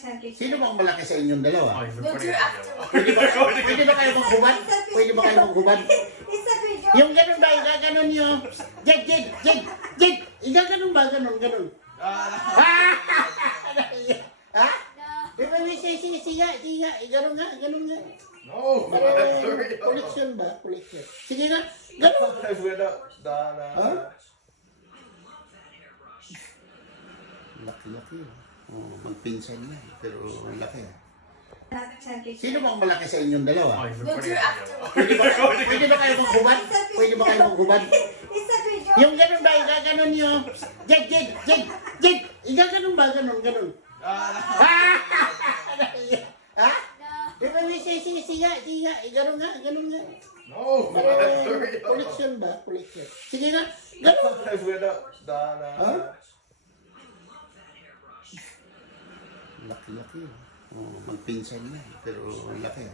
Sino bang malaki sa inyong dalawa? We'll do after. Pwede ba kayo maghubad? Pwede ba kayo maghubad? It's a video. Yung ganun ba, igaganon nyo? Jed! Igaganon ba? Ganon. Ha? Sige, iganon nga. No, Collection ba? Collection. Sige nga, ganon. Ha? Laki. Oh, magpinsan na, pero laki. Sino bang malaki sa inyong dalawa? We'll do after. Pwede ba kayo maghubad? Pwede ba kayo maghubad? It's a video. Yung ganun ba, igaganon nyo? Jed! Igaganon ba? Ganon. Ha? Di ba, sige, iganon nga. No, Collection ba? Collection. Sige nga, ganon. Ha? Laki. Oh, magpinsan na, pero laki.